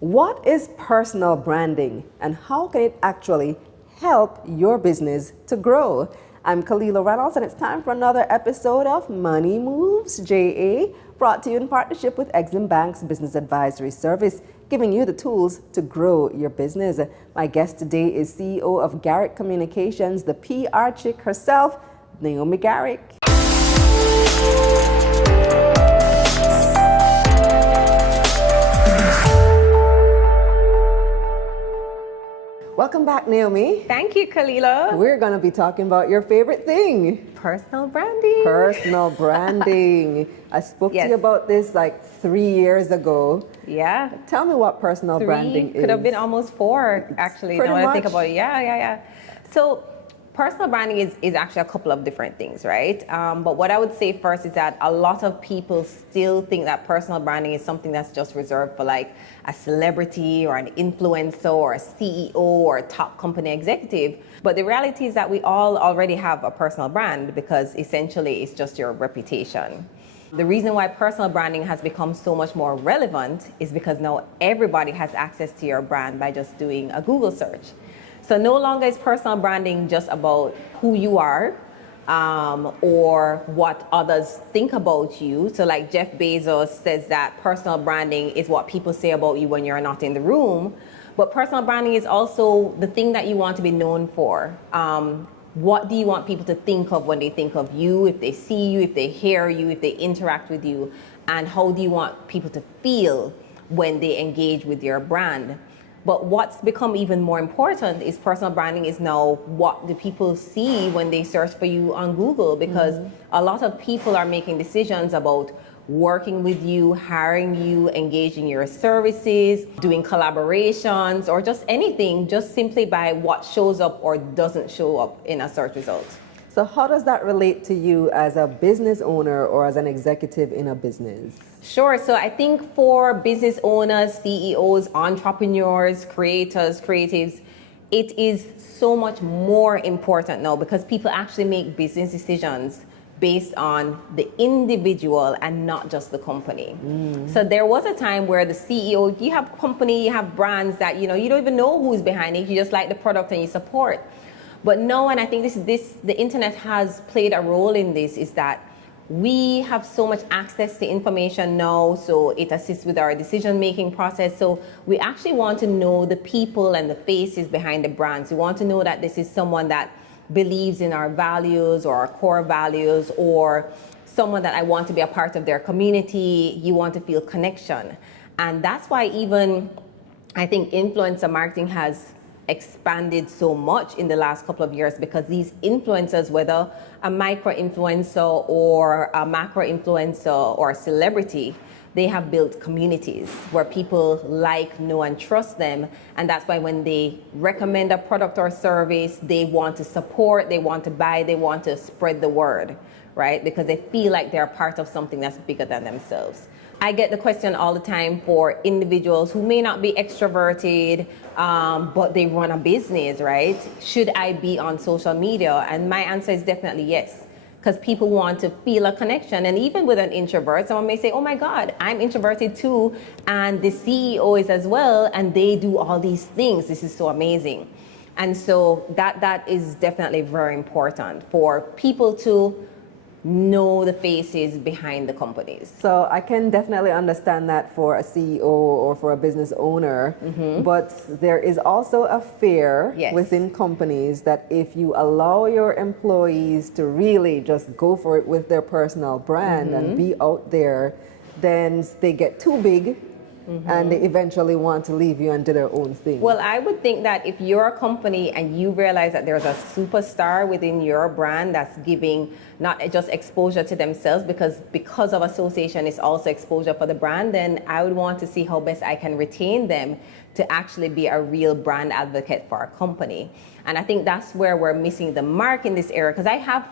What is personal branding and how can it actually help your business to grow? I'm Kalilah Reynolds and it's time for another episode of Money Moves JA, brought to you in partnership with Exim Bank's Business Advisory Service, giving you the tools to grow your business. My guest today is CEO of Garrick Communications, the PR chick herself, Naomi Garrick. Welcome back, Naomi. Thank you, Kalilah. We're going to be talking about your favorite thing. Personal branding. Personal branding. I spoke to you about this like 3 years ago. Yeah. Tell me what personal branding is. Could have been almost 4, actually. Pretty now that I much. think about it. Yeah. So personal branding is actually a couple of different things, right? But what I would say first is that a lot of people still think that personal branding is something that's just reserved for like a celebrity or an influencer or a CEO or a top company executive. But the reality is that we all already have a personal brand because essentially it's just your reputation. The reason why personal branding has become so much more relevant is because now everybody has access to your brand by just doing a Google search. So no longer is personal branding just about who you are or what others think about you. So like Jeff Bezos says that personal branding is what people say about you when you're not in the room. But personal branding is also the thing that you want to be known for. What do you want people to think of when they think of you, if they see you, if they hear you, if they interact with you? And how do you want people to feel when they engage with your brand? But what's become even more important is personal branding is now what do people see when they search for you on Google, because a lot of people are making decisions about working with you, hiring you, engaging your services, doing collaborations, or just anything, just simply by what shows up or doesn't show up in a search result. So how does that relate to you as a business owner or as an executive in a business? Sure. So I think for business owners, CEOs, entrepreneurs, creators, creatives, it is so much more important now because people actually make business decisions based on the individual and not just the company. So there was a time where the CEO, you have company, you have brands that, you don't even know who's behind it. You just like the product and you support. But no, and I think the internet has played a role in this, is that we have so much access to information now, so it assists with our decision-making process. So we actually want to know the people and the faces behind the brands. We want to know that this is someone that believes in our values or our core values, or someone that I want to be a part of their community. You want to feel connection. And that's why even I think influencer marketing has expanded so much in the last couple of years, because these influencers, whether a micro influencer or a macro influencer or a celebrity, they have built communities where people like, know, and trust them. And that's why when they recommend a product or service, they want to support, they want to buy, they want to spread the word, right? Because they feel like they're part of something that's bigger than themselves. I get the question all the time for individuals who may not be extroverted, but they run a business, right? Should I be on social media? And my answer is definitely yes, because people want to feel a connection. And even with an introvert, someone may say, oh my God, I'm introverted too, and the CEO is as well, and they do all these things. This is so amazing. And so that is definitely very important for people to know the faces behind the companies. So I can definitely understand that for a CEO or for a business owner, but there is also a fear within companies that if you allow your employees to really just go for it with their personal brand and be out there, then they get too big and they eventually want to leave you and do their own thing. Well, I would think that if you're a company and you realize that there's a superstar within your brand that's giving not just exposure to themselves, because of association is also exposure for the brand, then I would want to see how best I can retain them to actually be a real brand advocate for our company. And I think that's where we're missing the mark in this area, because I have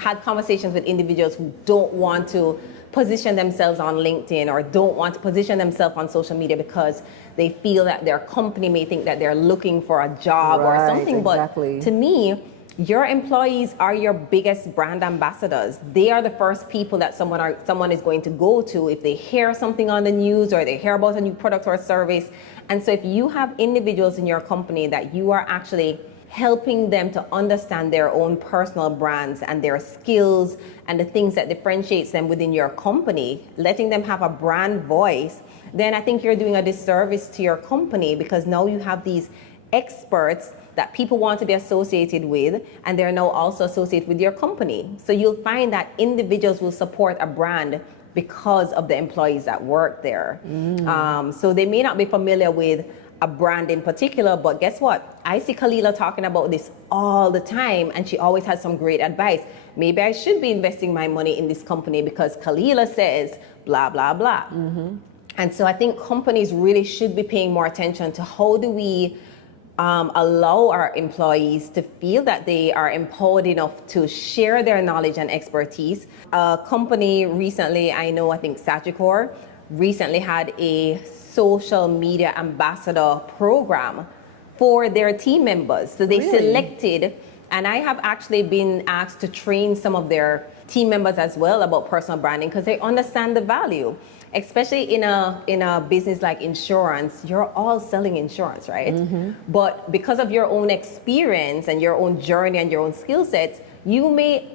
had conversations with individuals who don't want to position themselves on LinkedIn or don't want to position themselves on social media because they feel that their company may think that they're looking for a job or something. Exactly. But to me, Your employees are your biggest brand ambassadors. They are the first people that someone is going to go to if they hear something on the news or they hear about a new product or service. And so if you have individuals in your company that you are actually helping them to understand their own personal brands and their skills and the things that differentiates them within your company, letting them have a brand voice, then I think you're doing a disservice to your company, because now you have these experts that people want to be associated with, and they're now also associated with your company. So you'll find that individuals will support a brand because of the employees that work there. So they may not be familiar with a brand in particular, but guess what? I see Kalilah talking about this all the time, and she always has some great advice. Maybe I should be investing my money in this company because Kalilah says blah, blah, blah. And so I think companies really should be paying more attention to how do we allow our employees to feel that they are empowered enough to share their knowledge and expertise. A company recently, I think Sagicor recently had a social media ambassador program for their team members. So they selected, and I have actually been asked to train some of their team members as well about personal branding, because they understand the value. Especially in a business like insurance, you're all selling insurance, right? But because of your own experience and your own journey and your own skill sets, you may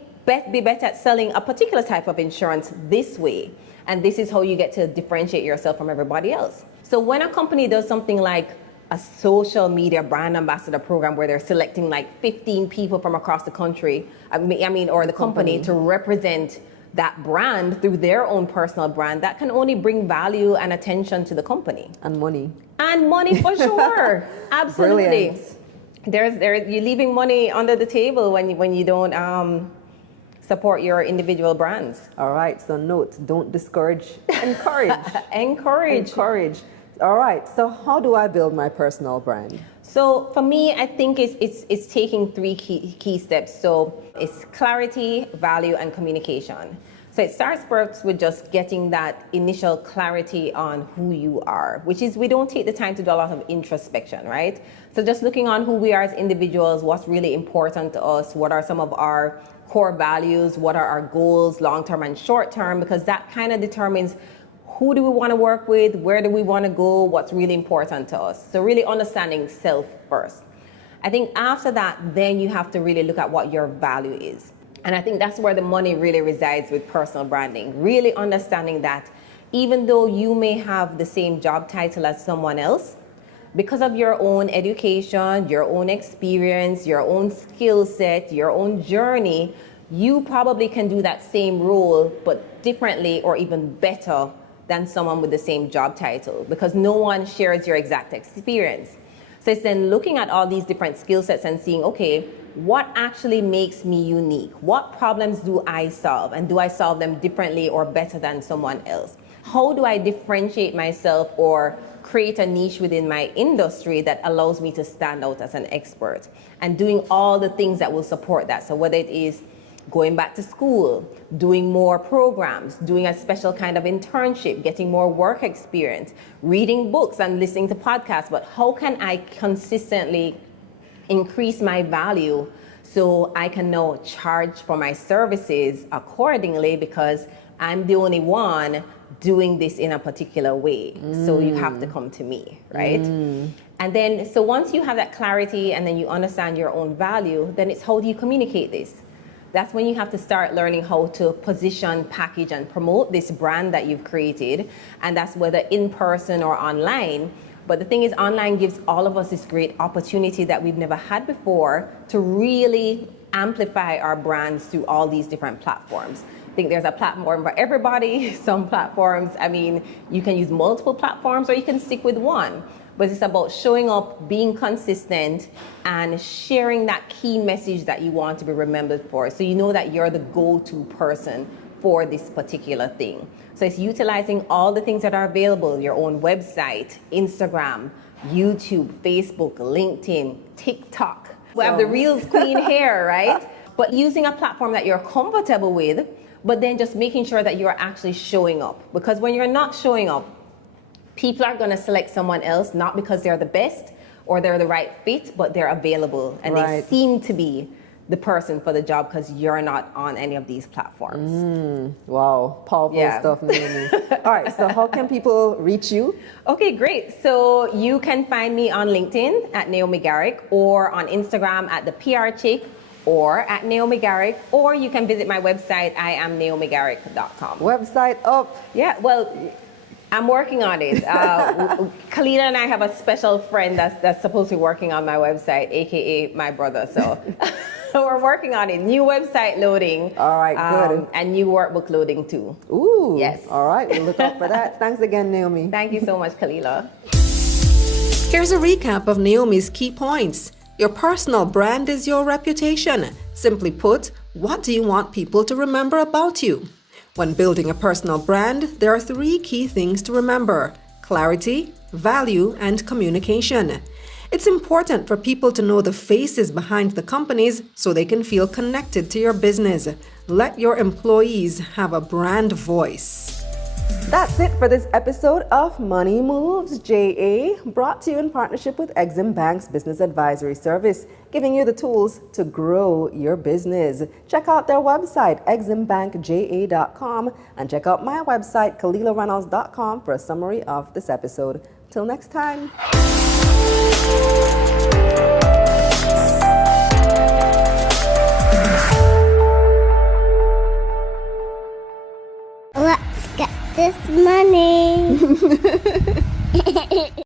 be better at selling a particular type of insurance this way. And this is how you get to differentiate yourself from everybody else. So when a company does something like a social media brand ambassador program where they're selecting like 15 people from across the country, or the company to represent that brand through their own personal brand, that can only bring value and attention to the company. And money. And money for sure. Absolutely. Brilliant. You're leaving money under the table when you don't support your individual brands. All right, so note, don't discourage, encourage. Encourage. All right, so how do I build my personal brand? So for me, I think it's taking three key steps. So it's clarity, value, and communication. So it starts first with just getting that initial clarity on who you are, which is we don't take the time to do a lot of introspection, right? So just looking on who we are as individuals, what's really important to us, what are some of our core values, what are our goals, long-term and short-term, because that kind of determines who do we want to work with, where do we want to go, what's really important to us. So really understanding self first. I think after that, then you have to really look at what your value is. And I think that's where the money really resides with personal branding. Really understanding that even though you may have the same job title as someone else, because of your own education, your own experience, your own skill set, your own journey, you probably can do that same role, but differently or even better than someone with the same job title, because no one shares your exact experience. So it's then looking at all these different skill sets and seeing, okay, what actually makes me unique? What problems do I solve? And do I solve them differently or better than someone else? How do I differentiate myself or create a niche within my industry that allows me to stand out as an expert? And doing all the things that will support that. So whether it is going back to school, doing more programs, doing a special kind of internship, getting more work experience, reading books and listening to podcasts, but how can I consistently increase my value so I can now charge for my services accordingly, because I'm the only one doing this in a particular way. So you have to come to me, right? And then, so once you have that clarity and then you understand your own value, then it's how do you communicate this? That's when you have to start learning how to position, package, and promote this brand that you've created. And that's whether in person or online. But the thing is, online gives all of us this great opportunity that we've never had before to really amplify our brands through all these different platforms. I think there's a platform for everybody. Some platforms, you can use multiple platforms or you can stick with one. But it's about showing up, being consistent, and sharing that key message that you want to be remembered for. So you know that you're the go-to person for this particular thing. So it's utilizing all the things that are available, your own website, Instagram, YouTube, Facebook, LinkedIn, TikTok. We have the Reels Queen here, right? But using a platform that you're comfortable with, but then just making sure that you're actually showing up. Because when you're not showing up, people are going to select someone else, not because they're the best or they're the right fit, but they're available and they seem to be the person for the job because you're not on any of these platforms. Wow, powerful Yeah. stuff, Naomi. All right, so how can people reach you? Okay, great. So you can find me on LinkedIn at Naomi Garrick, or on Instagram at the PR Chick, or at Naomi Garrick, or you can visit my website, iamnaomigarrick.com. Website up. Yeah, well, I'm working on it. Kalilah and I have a special friend that's supposed to be working on my website, aka my brother. So we're working on it. New website loading. All right, good. And new workbook loading too. Ooh. Yes. All right, we'll look out for that. Thanks again, Naomi. Thank you so much, Kalilah. Here's a recap of Naomi's key points. Your personal brand is your reputation. Simply put, what do you want people to remember about you? When building a personal brand, there are 3 key things to remember: clarity, value, and communication. It's important for people to know the faces behind the companies so they can feel connected to your business. Let your employees have a brand voice. That's it for this episode of Money Moves JA, brought to you in partnership with Exim Bank's Business Advisory Service, giving you the tools to grow your business. Check out their website, eximbankja.com, and check out my website, KalilahReynolds.com, for a summary of this episode. Till next time. Let's get this money.